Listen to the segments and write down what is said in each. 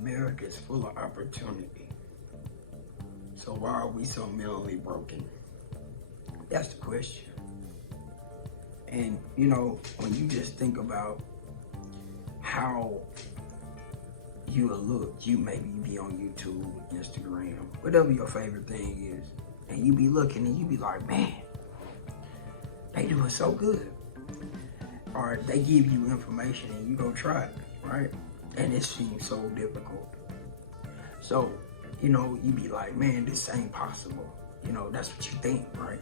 America is full of opportunity. So why are we so mentally broken? That's the question. And you know, when you just think about how you will look, you maybe be on YouTube, Instagram, whatever your favorite thing is, and you be looking and you be like, man, they doing so good. Or they give you information and you go try it, right? And it seems so difficult. So, you know, you be like, man, this ain't possible. You know, that's what you think, right?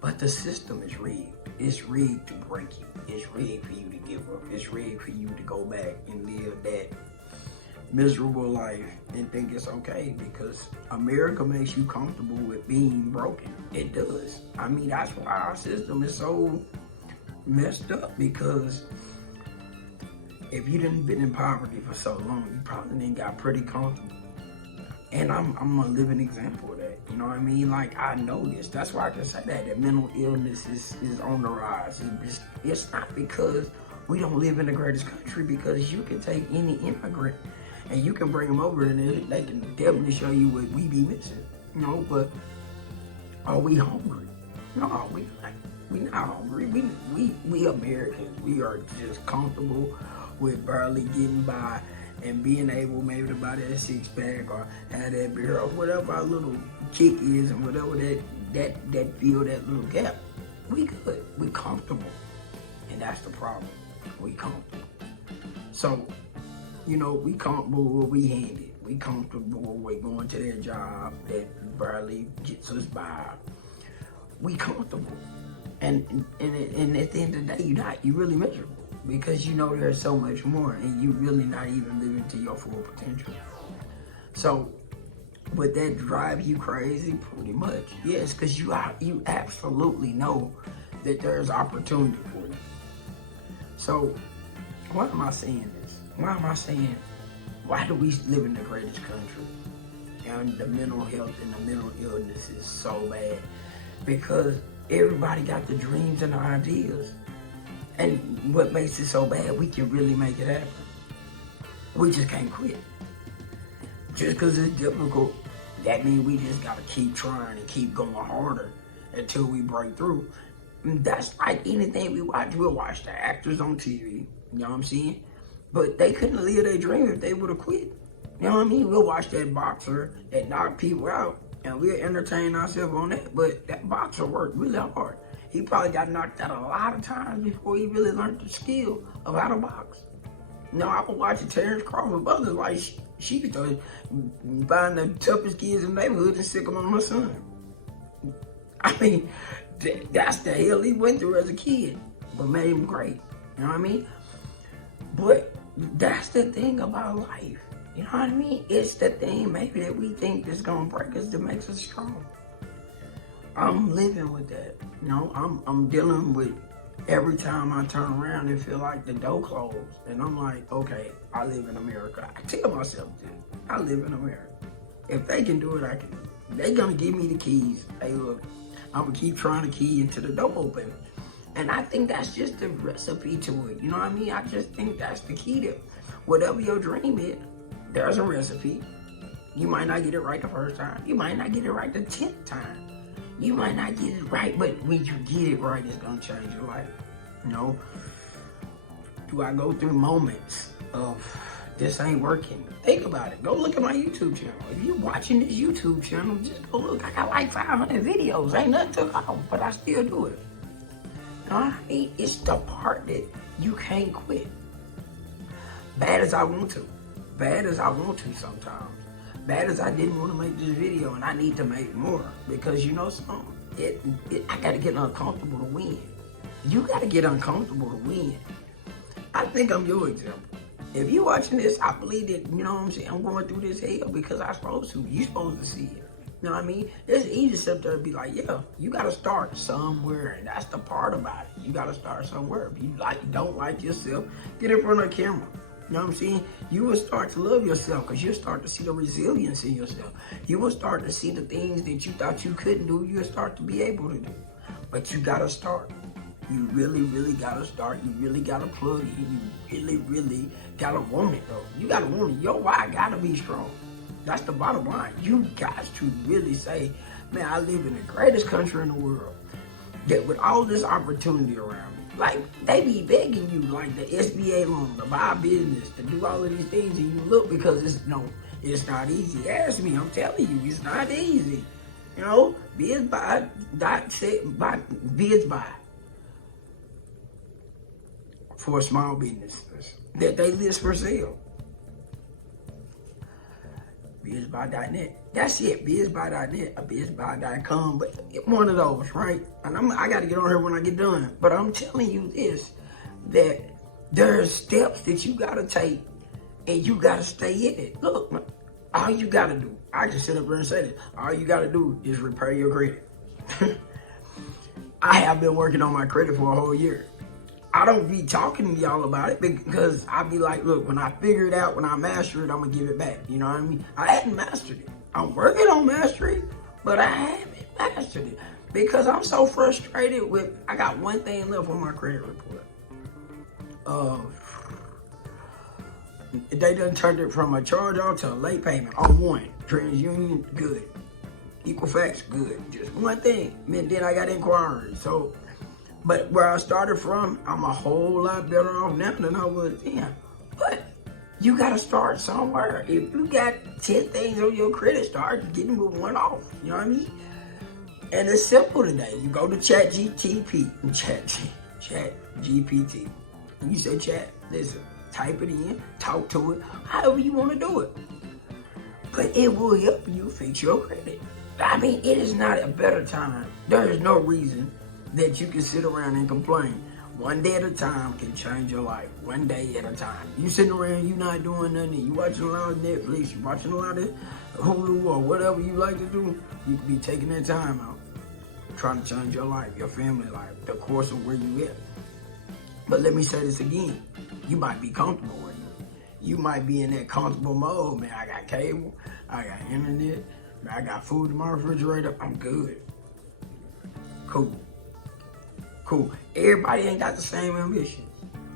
But the system is rigged. It's rigged to break you. It's rigged for you to give up. It's rigged for you to go back and live that miserable life and think it's okay, because America makes you comfortable with being broken. It does. I mean, that's why our system is so messed up, because if you didn't been in poverty for so long, you probably didn't got pretty comfortable. And I'm a living example of that. You know what I mean? Like, I know this. That's why I can say that mental illness is on the rise. It's not because we don't live in the greatest country, because you can take any immigrant and you can bring them over and they can definitely show you what we be missing. You know, but are we hungry? No, we not hungry. We Americans, we are just comfortable with barely getting by and being able maybe to buy that six-pack or have that beer or whatever our little kick is, and whatever that fill that little gap. We good. We comfortable. And that's the problem. We comfortable. So, you know, we comfortable where we handed. We comfortable with going to that job that barely gets us by. We comfortable. And at the end of the day, you really miserable, because you know there's so much more and you really not even living to your full potential. So would that drive you crazy? Pretty much, yes, because you absolutely know that there's opportunity for you. So why am I saying this? Why am I saying, why do we live in the greatest country and the mental health and the mental illness is so bad? Because everybody got the dreams and the ideas. And what makes it so bad, we can really make it happen. We just can't quit. Just because it's difficult, that means we just got to keep trying and keep going harder until we break through. And that's like anything we watch. We'll watch the actors on TV, you know what I'm saying? But they couldn't live their dream if they would have quit. You know what I mean? We'll watch that boxer that knocked people out, and we'll entertain ourselves on that. But that boxer worked really hard. He probably got knocked out a lot of times before he really learned the skill of how to box. You know, I was watching Terrence Crawford brothers, like she could find the toughest kids in the neighborhood and sick them on her son. I mean, that's the hell he went through as a kid, but made him great. You know what I mean? But that's the thing about life. You know what I mean? It's the thing maybe that we think that's gonna break us that makes us strong. I'm living with that. You know, I'm dealing with every time I turn around and feel like the door closed. And I'm like, okay, I live in America. I tell myself this. I live in America. If they can do it, I can do it. They gonna give me the keys. Hey, look, I'm gonna keep trying to key into the door open. And I think that's just the recipe to it. You know what I mean? I just think that's the key to whatever your dream is. There's a recipe. You might not get it right the first time. You might not get it right the 10th time. You might not get it right, but when you get it right, it's gonna change your life. You know? Do I go through moments of this ain't working? Think about it. Go look at my YouTube channel. If you're watching this YouTube channel, just go look. I got like 500 videos. Ain't nothing took off, but I still do it. You know what I mean? It's the part that you can't quit. Bad as I want to. Bad as I want to sometimes. Bad as I didn't want to make this video, and I need to make more, because you know something? I got to get uncomfortable to win. You got to get uncomfortable to win. I think I'm your example. If you're watching this, I believe that, you know what I'm saying, I'm going through this hell because I'm supposed to. You're supposed to see it. You know what I mean? It's easy to sit there and be like, yeah, you got to start somewhere, and that's the part about it. You got to start somewhere. If you don't like yourself, get in front of the camera. You know what I'm saying? You will start to love yourself, because you'll start to see the resilience in yourself. You will start to see the things that you thought you couldn't do, you'll start to be able to do. But you gotta start. You really, really gotta start. You really gotta plug in. You really, really gotta want it though. You gotta want it. Your why gotta be strong. That's the bottom line. You got to really say, man, I live in the greatest country in the world. That with all this opportunity around me, like they be begging you, like the SBA loan, to buy a business, to do all of these things, and you look because it's not easy. Ask me, I'm telling you, it's not easy. You know, biz buy for small businesses that they list for sale. bizbuy.net. That's it. bizbuy.net or bizbuy.com. But one of those, right? And I got to get on here when I get done. But I'm telling you this, that there's steps that you got to take and you got to stay in it. Look, all you got to do, I can sit up here and say this, all you got to do is repair your credit. I have been working on my credit for a whole year. I don't be talking to y'all about it because I be like, look, when I figure it out, when I master it, I'm going to give it back. You know what I mean? I hadn't mastered it. I'm working on mastery, but I haven't mastered it because I'm so frustrated with, I got one thing left on my credit report. They done turned it from a charge off to a late payment on one. TransUnion, good. Equifax, good. Just one thing. And then I got inquiries. So, but where I started from, I'm a whole lot better off now than I was then. But you got to start somewhere. If you got 10 things on your credit, start getting with one off. You know what I mean? And it's simple today. You go to ChatGPT. And you say, chat, listen, type it in, talk to it, however you want to do it. But it will help you fix your credit. I mean, it is not a better time. There is no reason that you can sit around and complain. One day at a time can change your life. One day at a time. You sitting around, you not doing nothing. You watching a lot of Netflix. You watching a lot of Hulu or whatever you like to do. You can be taking that time out, trying to change your life, your family life, the course of where you at. But let me say this again. You might be comfortable with it. You might be in that comfortable mode. Man, I got cable. I got internet. Man, I got food in my refrigerator. I'm good. Cool. Everybody ain't got the same ambition.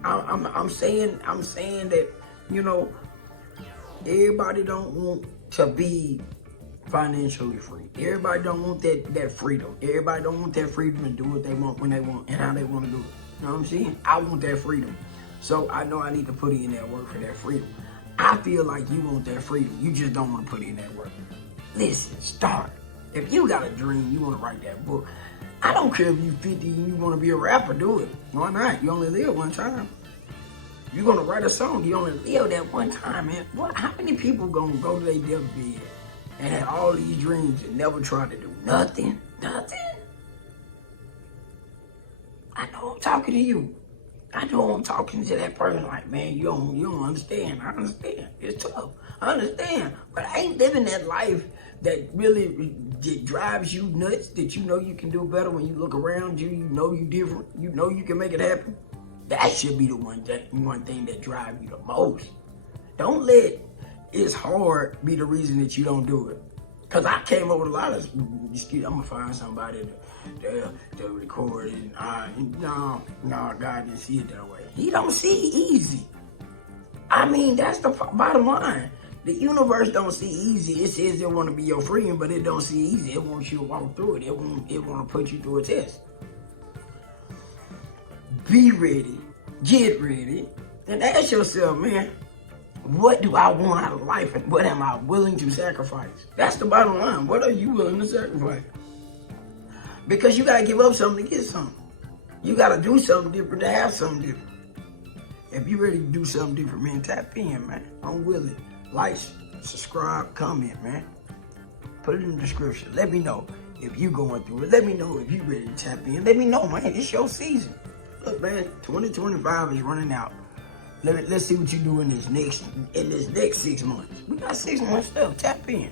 I'm saying that, you know, everybody don't want to be financially free. Everybody don't want that freedom. Everybody don't want that freedom to do what they want when they want and how they want to do it. You know what I'm saying? I want that freedom. So I know I need to put in that work for that freedom. I feel like you want that freedom. You just don't want to put in that work. Listen, start. If you got a dream, you want to write that book. I don't care if you 50 and you want to be a rapper, do it. Why not? You only live one time. You're going to write a song, you only live that one time, man. How many people going to go to their deathbed and have all these dreams and never try to do nothing? Nothing? I know I'm talking to you. I know I'm talking to that person like, man, you don't understand. I understand. It's tough. I understand. But I ain't living that life that really drives you nuts, that you know you can do better when you look around you, you know you different, you know you can make it happen. That should be the one thing that drives you the most. Don't let it's hard be the reason that you don't do it. Because I came up with a lot of, I'm going to find somebody to record it. No, God didn't see it that way. He don't see easy. I mean, that's the bottom line. The universe don't see easy. It says it want to be your friend, but it don't see easy. It wants you to walk through it. It want to put you through a test. Be ready. Get ready. And ask yourself, man, what do I want out of life and what am I willing to sacrifice? That's the bottom line. What are you willing to sacrifice? Because you got to give up something to get something. You got to do something different to have something different. If you're ready to do something different, man, tap in, man. I'm willing. Like, subscribe, comment, man. Put it in the description. Let me know if you're going through it. Let me know if you're ready to tap in. Let me know, man. It's your season. Look, man, 2025 is running out. Let's see what you do in this next 6 months. We got 6 months left. Tap in.